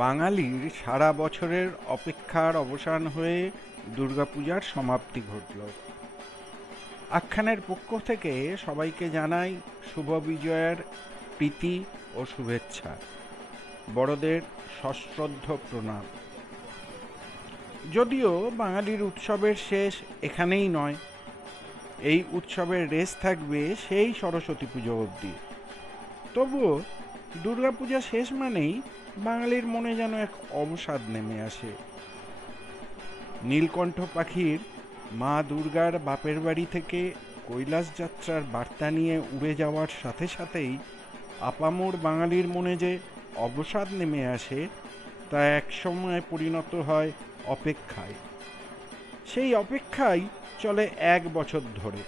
বাঙালির সারা বছরের অপেক্ষার অবসান হয়ে দুর্গাপূজার সমাপ্তি ঘটল। আখ্যানের পক্ষ থেকে সবাইকে জানাই শুভ বিজয়ের প্রীতি ও শুভেচ্ছা। বড়দের সশ্রদ্ধ প্রণাম। যদিও বাঙালির উৎসবের শেষ এখানেই নয়, এই উৎসবের রেশ থাকবে সেই সরস্বতী পুজো অবধি। তবুও দুর্গাপূজা শেষ মানেই বাঙালির মনে যেন এক অবসাদ নেমে আসে। নীলকণ্ঠ পাখির মা দুর্গার বাপের বাড়ি থেকে কৈলাস যাত্রার বার্তা নিয়ে উড়ে যাওয়ার সাথে সাথেই আপামর বাঙালির মনে যে অবসাদ নেমে আসে তা একসময় পরিণত হয় অপেক্ষায়। সেই অপেক্ষাই চলে 1 বছর ধরে।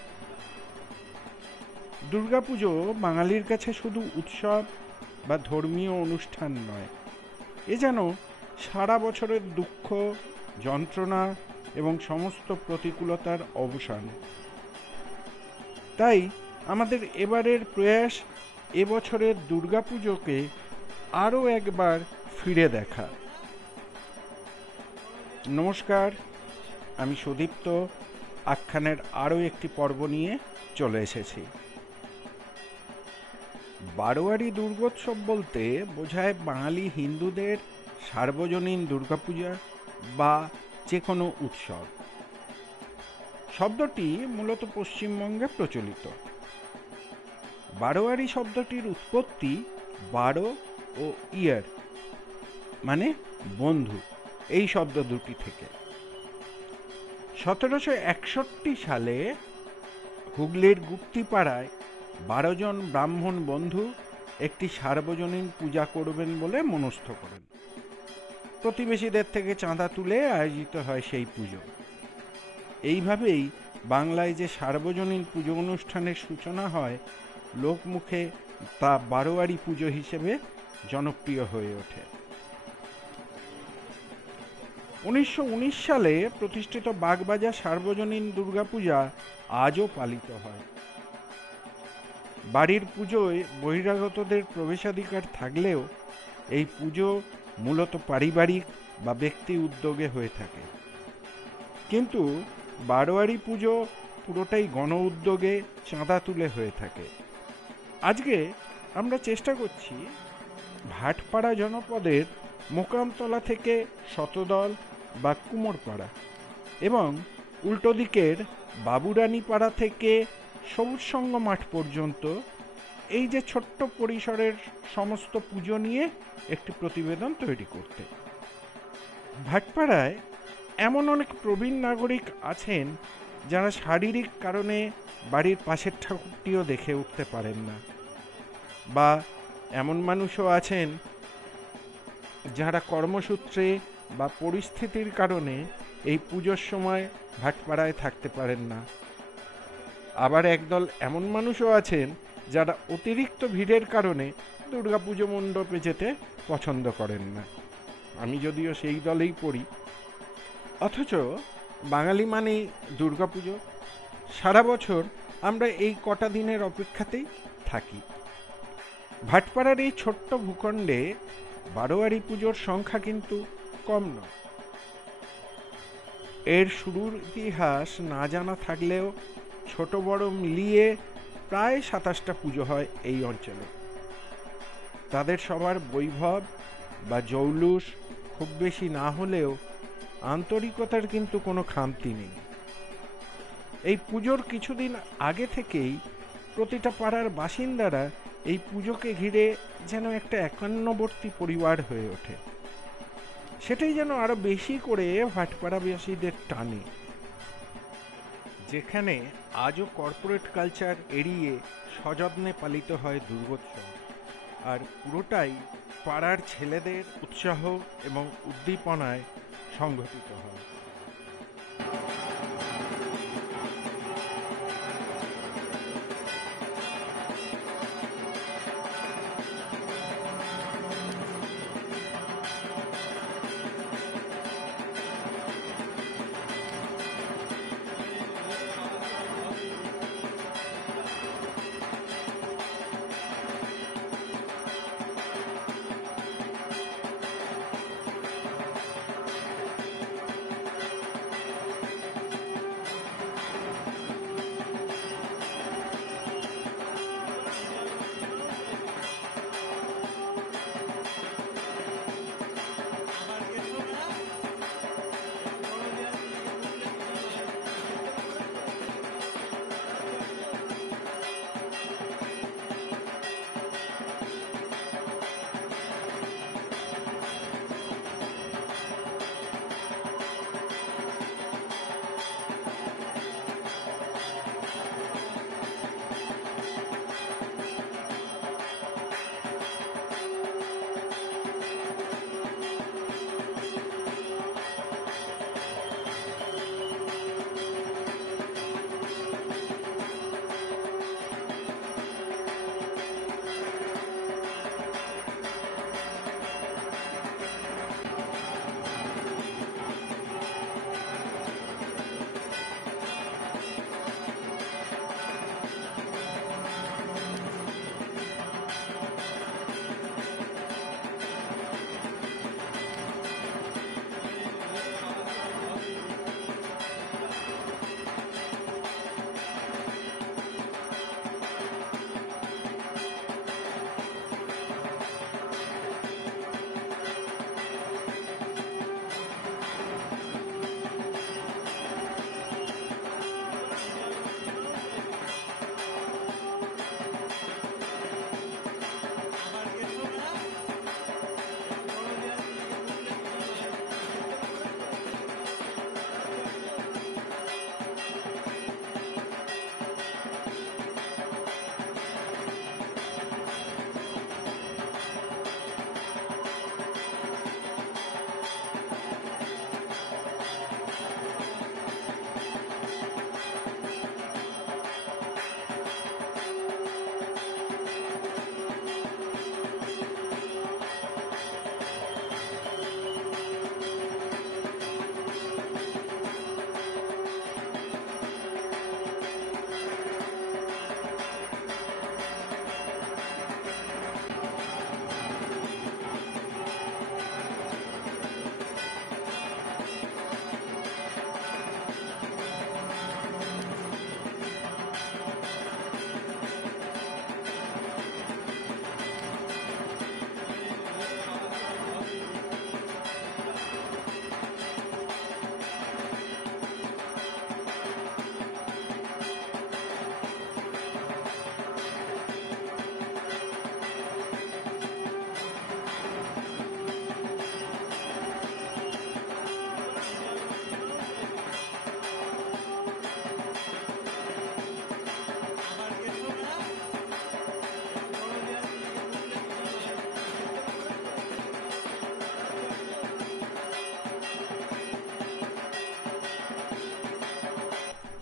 দুর্গাপুজো বাঙালির কাছে শুধু উৎসব বা ধর্মীয় অনুষ্ঠান নয়, এ যেন সারা বছরের দুঃখ, যন্ত্রণা এবং সমস্ত প্রতিকূলতার অবসান। তাই আমাদের এবারের প্রয়াস এবছরের দুর্গাপুজোকে আরও একবার ফিরে দেখা। নমস্কার, আমি সুদীপ্ত আখ্যানের আরও একটি পর্ব নিয়ে চলে এসেছি। বারোয়ারি দুর্গোৎসব বলতে বোঝায় বাঙালি হিন্দুদের সার্বজনীন দুর্গাপূজা বা যে কোনো উৎসব। শব্দটি মূলত পশ্চিমবঙ্গে প্রচলিত। বারোয়ারি শব্দটির উৎপত্তি বারো ও ইয়ার মানে বন্ধু এই শব্দ দুটি থেকে। 1761 সালে হুগলির গুপ্তিপাড়ায় 12 জন ব্রাহ্মণ বন্ধু একটি সার্বজনীন পূজা করবেন বলে মনস্থ করেন। প্রতিবেশীদের থেকে চাঁদা তুলে আয়োজিত হয় সেই পুজো। এইভাবেই বাংলায় যে সার্বজনীন পুজো অনুষ্ঠানের সূচনা হয়, লোকমুখে তা বারোয়ারি পুজো হিসেবে জনপ্রিয় হয়ে ওঠে। 1919 সালে প্রতিষ্ঠিত বাগবাজার সার্বজনীন দুর্গাপূজা আজও পালিত হয়। বাড়ির পুজোয় বহিরাগতদের প্রবেশাধিকার থাকলেও এই পুজো মূলত পারিবারিক বা ব্যক্তি উদ্যোগে হয়ে থাকে। কিন্তু বারোয়ারি পুজো পুরোটাই গণ উদ্যোগে চাঁদা তুলে হয়ে থাকে। আজকে আমরা চেষ্টা করছি ভাটপাড়া জনপদের মোকামতলা থেকে শতদল বা কুমোরপাড়া এবং উল্টো দিকের বাবুরানীপাড়া থেকে সবুজ সঙ্গ মাঠ পর্যন্ত এই যে ছোট্ট পরিসরের সমস্ত পুজো নিয়ে একটি প্রতিবেদন তৈরি করতে। ভাটপাড়ায় এমন অনেক প্রবীণ নাগরিক আছেন যারা শারীরিক কারণে বাড়ির পাশের ঠাকুরটিও দেখে উঠতে পারেন না, বা এমন মানুষও আছেন যারা কর্মসূত্রে বা পরিস্থিতির কারণে এই পুজোর সময় ভাটপাড়ায় থাকতে পারেন না। আবার একদল এমন মানুষও আছেন যারা অতিরিক্ত ভিড়ের কারণে দুর্গাপুজো মণ্ডপে যেতে পছন্দ করেন না। আমি যদিও সেই দলেই পড়ি। অথচ বাঙালি মানেই দুর্গাপুজো। সারা বছর আমরা এই কটা দিনের অপেক্ষাতেই থাকি। ভাটপাড়ার এই ছোট্ট ভূখণ্ডে বারোয়ারি পুজোর সংখ্যা কিন্তু কম নয়। এর শুরুর ইতিহাস না জানা থাকলেও ছোট বড় মিলিয়ে প্রায় 27টা পুজো হয় এই অঞ্চলে। তাদের সবার বৈভব বা জৌলুস খুব বেশি না হলেও আন্তরিকতার কিন্তু কোনো খামতি নেই। এই পুজোর কিছুদিন আগে থেকেই প্রতিটা পাড়ার বাসিন্দারা এই পুজোকে ঘিরে যেন একটা একান্নবর্তী পরিবার হয়ে ওঠে। সেটাই যেন আরো বেশি করে ভাটপাড়াবাসীদের টানে। যেখানে আজও কর্পোরেট কালচার এড়িয়ে সযত্নে পালিত হয় দুর্গোৎসব, আর পুরোটাই পাড়ার ছেলেদের উৎসাহ এবং উদ্দীপনায় সংঘটিত হয়।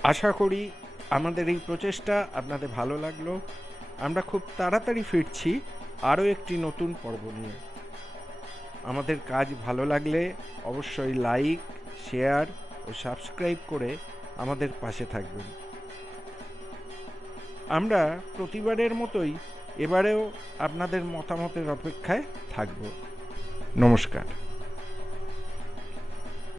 আশা করি আমাদের এই প্রচেষ্টা আপনাদের ভালো লাগলো। আমরা খুব তাড়াতাড়ি ফিরছি আরও একটি নতুন পর্ব নিয়ে। আমাদের কাজ ভালো লাগলে অবশ্যই লাইক, শেয়ার ও সাবস্ক্রাইব করে আমাদের পাশে থাকবেন। আমরা প্রতিবারের মতোই এবারেও আপনাদের মতামতের অপেক্ষায় থাকব। নমস্কার।